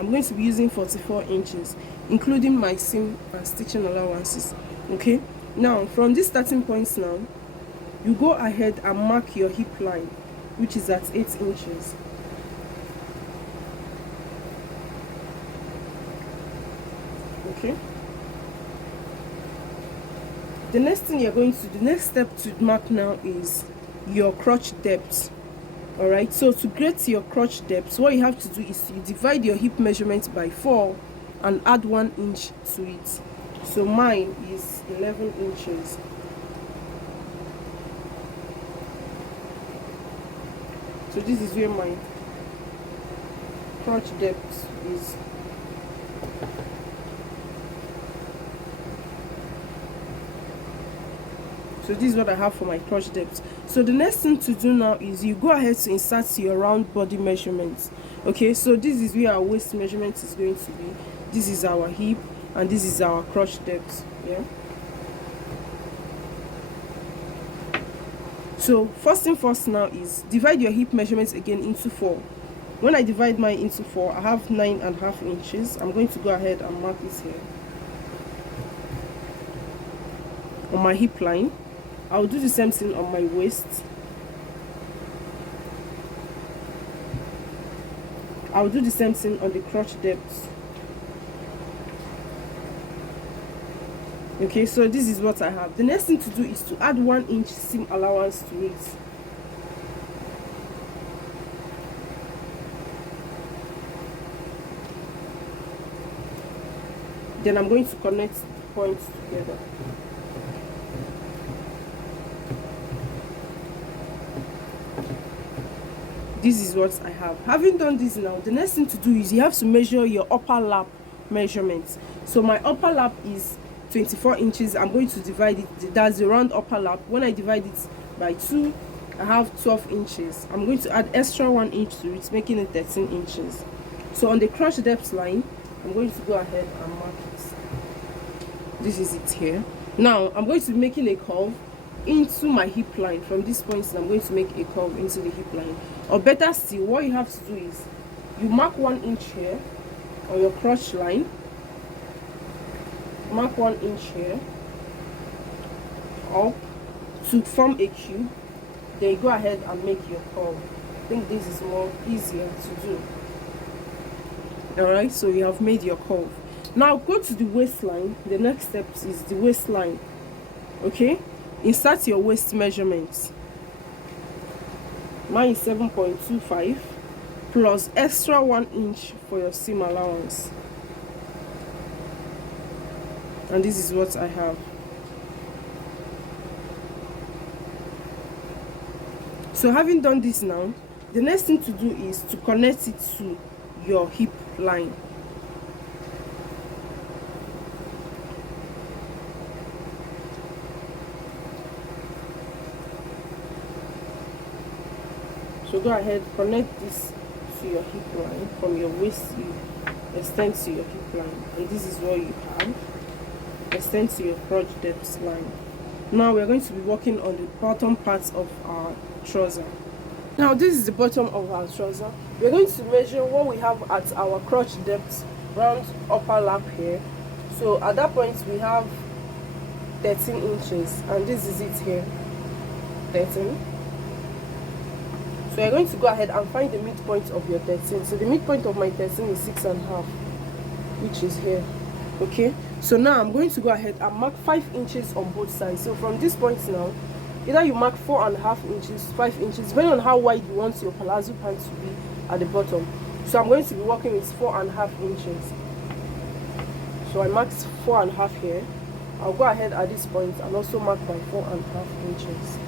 I'm going to be using 44 inches, including my seam and stitching allowances. Okay, now from this starting point now, you go ahead and mark your hip line, which is at 8 inches. Okay, the next thing you're going to do, the next step to mark now is your crotch depth. All right, so to get your crotch depth, what you have to do is you divide your hip measurement by 4 and add 1 inch to it. So mine is 11 inches. So this is where my crotch depth is. So this is what I have for my crotch depth. So the next thing to do now is you go ahead to insert your round body measurements. Okay, so this is where our waist measurement is going to be. This is our hip and this is our crotch depth. Yeah. So first thing first now is divide your hip measurements again into 4. When I divide mine into 4, I have 9.5 inches. I'm going to go ahead and mark this here on my hip line. I'll do the same thing on my waist. I'll do the same thing on the crotch depth. Okay, so this is what I have. The next thing to do is to add 1 inch seam allowance to it. Then I'm going to connect the points together. This is what I have. Having done this now, the next thing to do is you have to measure your upper lap measurements. So my upper lap is 24 inches. I'm going to divide it, that's the round upper lap. When I divide it by 2, I have 12 inches. I'm going to add extra 1 inch to it, making it 13 inches. So on the crotch depth line, I'm going to go ahead and mark it. This is it here. Now I'm going to be making a curve into my hip line. From this point, I'm going to make a curve into the hip line. Or better still, what you have to do is you mark 1 inch here on your crotch line, mark 1 inch here up to form a cube. Then you go ahead and make your curve. I think this is more easier to do. Alright, so you have made your curve. Now go to the waistline. The next step is the waistline. Okay, insert your waist measurements. Mine is 7.25 plus extra 1 inch for your seam allowance. And this is what I have. So having done this now, the next thing to do is to connect it to your hip line. So go ahead, connect this to your hip line. From your waist, you extend to your hip line, and this is what you have. Extend to your crotch depth line. Now we're going to be working on the bottom parts of our trouser. Now this is the bottom of our trouser. We're going to measure what we have at our crotch depth, round upper lap here. So at that point we have 13 inches, and this is it here, 13. So you're going to go ahead and find the midpoint of your 13. So the midpoint of my 13 is 6.5, which is here. Okay, so now I'm going to go ahead and mark 5 inches on both sides. So from this point now, either you mark 4.5 inches, 5 inches, depending on how wide you want your palazzo pant to be at the bottom. So I'm going to be working with 4.5 inches. So I marked 4.5 here. I'll go ahead at this point and also mark my 4.5 inches.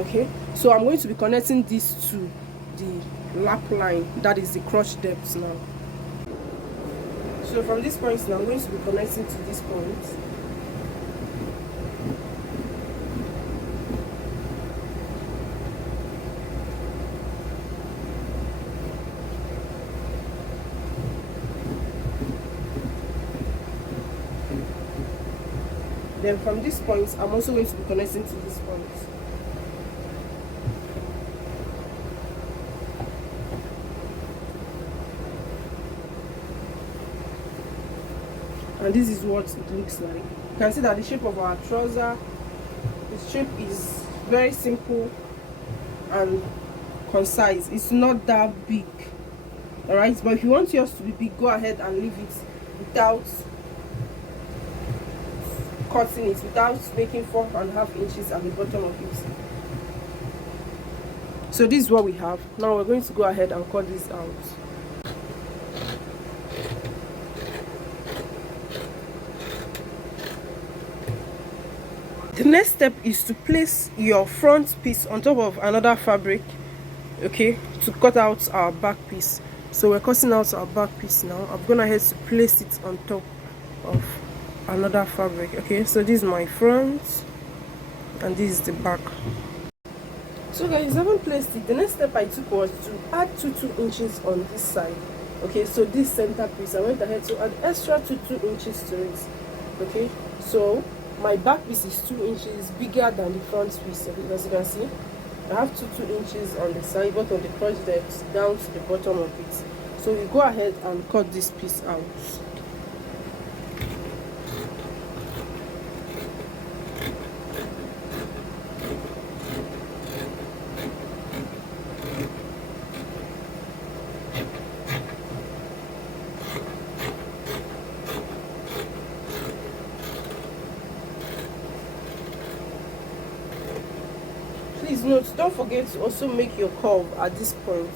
Okay, so I'm going to be connecting this to the lap line, that is the crotch depth now. So from this point now, I'm going to be connecting to this point. Then from this point, I'm also going to be connecting to this point. and this is what it looks like. You can see that the shape of our trouser, the shape is very simple and concise. It's not that big. All right, but if you want yours to be big, go ahead and leave it without cutting it, without making 4.5 inches at the bottom of it. So this is what we have. Now we're going to go ahead and cut this out. The next step is to place your front piece on top of another fabric, okay, to cut out our back piece. So we're cutting out our back piece now. I'm gonna head to place it on top of another fabric. Okay, so this is my front and this is the back. So guys, I haven't placed it. The next step I took was to add 2 inches on this side. Okay, so this center piece, I went ahead to add extra 2 inches to it. Okay, so my back piece is 2 inches bigger than the front piece. As you can see, I have 2 inches on the side, both of the crotch depth down to the bottom of it. So we go ahead and cut this piece out. Please note, don't forget to also make your curve at this point,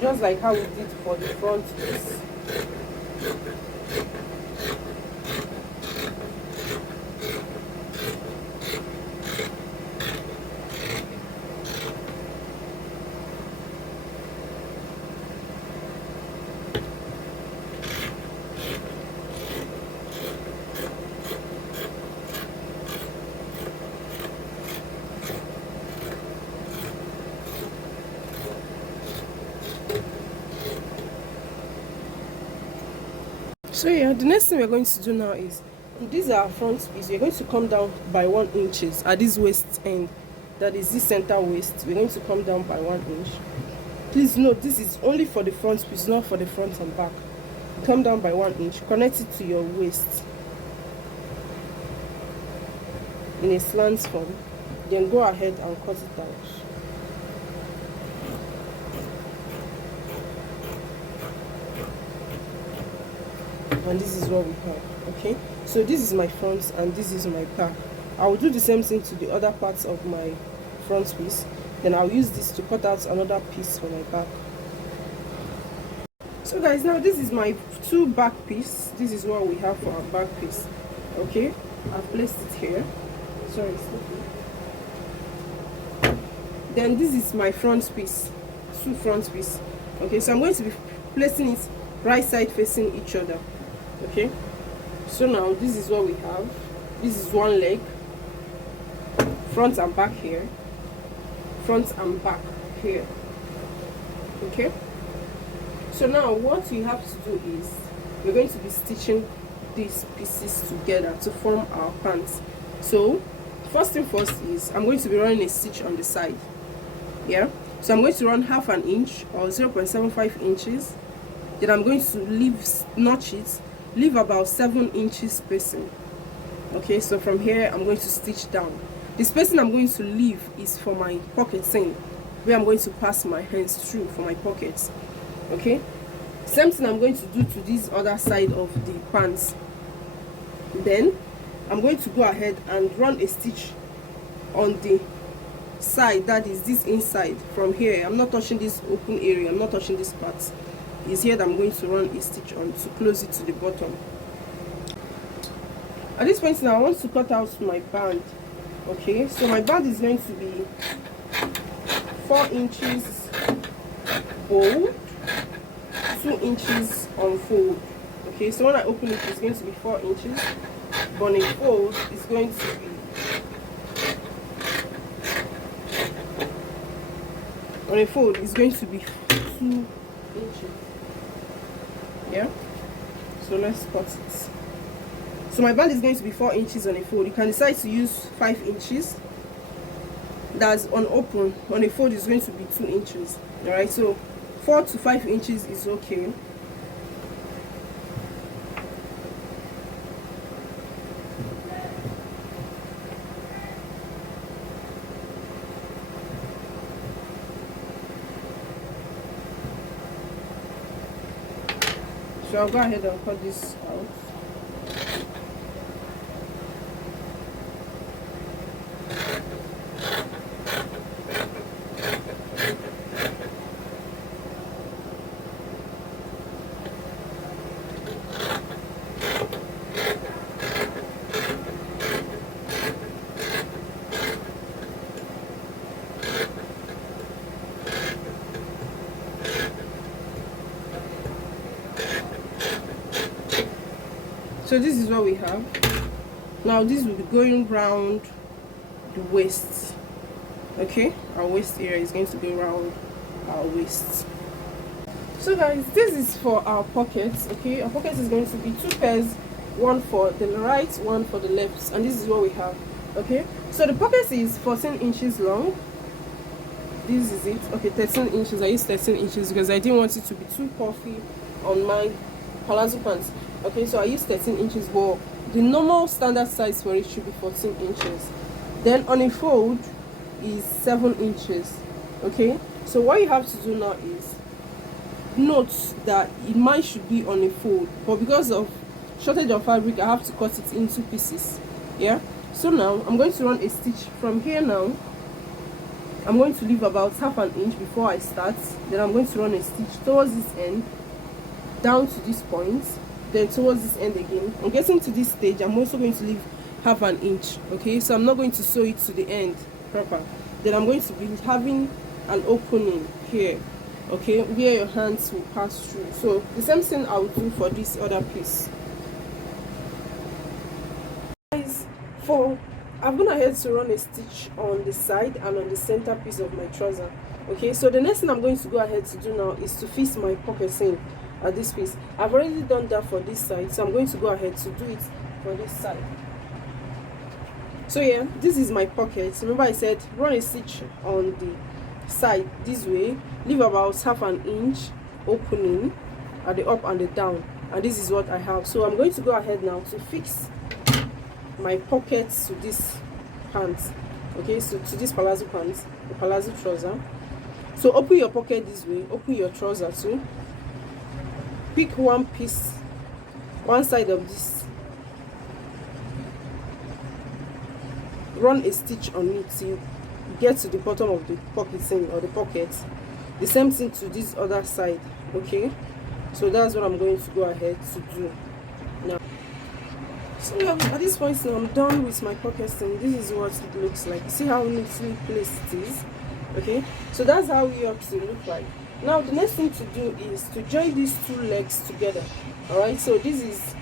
just like how we did for the front piece. So yeah, the next thing we're going to do now is, this is our front piece. We're going to come down by 1 inch at this waist end, that is this center waist. We're going to come down by 1 inch. Please note, this is only for the front piece, not for the front and back. Come down by 1 inch, connect it to your waist in a slant form, then go ahead and cut it out. And this is what we have. Okay, so this is my front and this is my back. I will do the same thing to the other parts of my front piece, then I'll use this to cut out another piece for my back. So guys, now this is my 2 back piece. This is what we have for our back piece. Okay, I've placed it here. Sorry, then this is my front piece, 2 front piece. Okay, so I'm going to be placing it right side facing each other. Okay, so now this is what we have. This is one leg, front and back here, front and back here. Okay, so now what we have to do is we're going to be stitching these pieces together to form our pants. So first thing first is I'm going to be running a stitch on the side. Yeah, so I'm going to run 1/2 inch or 0.75 inches. Then I'm going to notch it, leave about 7 inches spacing. Okay, so from here I'm going to stitch down. The spacing I'm going to leave is for my pocket seam, where I'm going to pass my hands through for my pockets. Okay, same thing I'm going to do to this other side of the pants. Then I'm going to go ahead and run a stitch on the side, that is this inside. From here I'm not touching this open area, I'm not touching this part. Is here that I'm going to run a stitch on to close it to the bottom. At this point now I want to cut out my band. Okay, so my band is going to be 4 inches bold, 2 inches on fold. Okay, so when I open it, it's going to be 4 inches, but on a fold it's going to be going to be 2 inches. Yeah, so let's cut it. So my band is going to be 4 inches on a fold. You can decide to use 5 inches. That's on open. On a fold is going to be 2 inches. All right, so 4 to 5 inches is okay. So I'll go ahead and cut this out. So this is what we have. Now this will be going round the waist. Okay, our waist area is going to go around our waist. So guys, this is for our pockets. Okay, our pocket is going to be 2 pairs, one for the right, one for the left, and this is what we have. Okay, so the pocket is 14 inches long. This is it. Okay, 13 inches. I used 13 inches because I didn't want it to be too puffy on my palazzo pants. Okay, so I used 13 inches, but the normal standard size for it should be 14 inches. Then on a fold is 7 inches. Okay, so what you have to do now is note that mine should be on a fold, but because of shortage of fabric I have to cut it into pieces. Yeah, so now I'm going to run a stitch from here. Now I'm going to leave about half an inch before I start. Then I'm going to run a stitch towards this end down to this point, then towards this end again. I'm getting to this stage, I'm also going to leave half an inch. Okay, so I'm not going to sew it to the end proper. Then I'm going to be having an opening here, okay, where your hands will pass through. So the same thing I'll do for this other piece. Guys, I've gone ahead to run a stitch on the side and on the center piece of my trouser. Okay, so the next thing I'm going to go ahead to do now is to fix my pockets in at this piece. I've already done that for this side, so I'm going to go ahead to do it for this side. So yeah, this is my pocket. Remember I said run a stitch on the side this way, leave about half an inch opening at the up and the down, and this is what I have. So I'm going to go ahead now to fix my pockets to this pants. Okay, so to this palazzo pants, the palazzo trouser. So open your pocket this way, open your trouser too. Pick one piece, one side of this, run a stitch on it till you get to the bottom of the pocket seam or the pocket. The same thing to this other side. Okay, so that's what I'm going to go ahead to do now. So at this point now I'm done with my pocket seam. This is what it looks like. You see how neatly placed it is. Okay, so that's how yours will look like. Now the next thing to do is to join these two legs together. Alright, so this is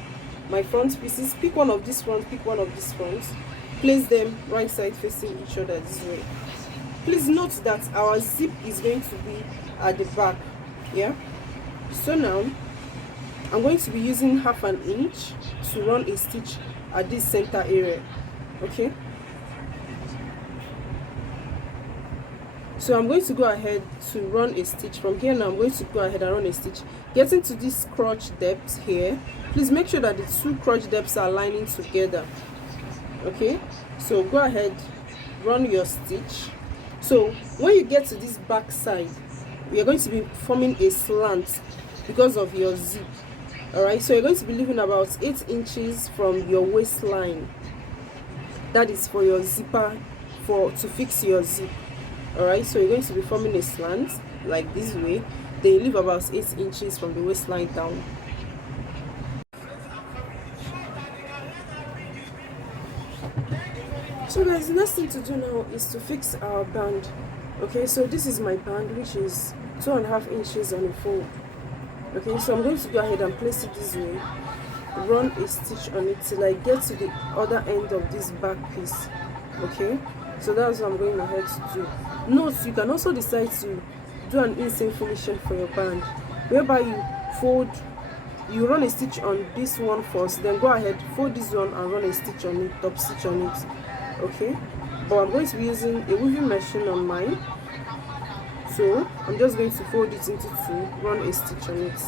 my front pieces. Pick one of this front, pick one of this front, place them right side facing each other this way. Please note that our zip is going to be at the back. Yeah, so now I'm going to be using half an inch to run a stitch at this center area. Okay, so I'm going to go ahead to run a stitch from here. Now I'm going to go ahead and run a stitch getting to this crotch depth here. Please make sure that the two crotch depths are aligning together. Okay, so go ahead, run your stitch. So when you get to this back side, we are going to be forming a slant because of your zip. Alright, so you're going to be leaving about 8 inches from your waistline. That is for your zipper, to fix your zip. Alright, so you're going to be forming a slant like this way. Then you leave about 8 inches from the waistline down. So guys, the next thing to do now is to fix our band. Okay, so this is my band, which is 2.5 inches on a fold. Okay, so I'm going to go ahead and place it this way, run a stitch on it till I get to the other end of this back piece. Okay, so that's what I'm going ahead to do. Note, you can also decide to do an inseam finishing for your band, whereby you run a stitch on this one first, then go ahead, fold this one and run a stitch on it, top stitch on it. Okay, but I'm going to be using a weaving machine on mine, so I'm just going to fold it into two, run a stitch on it.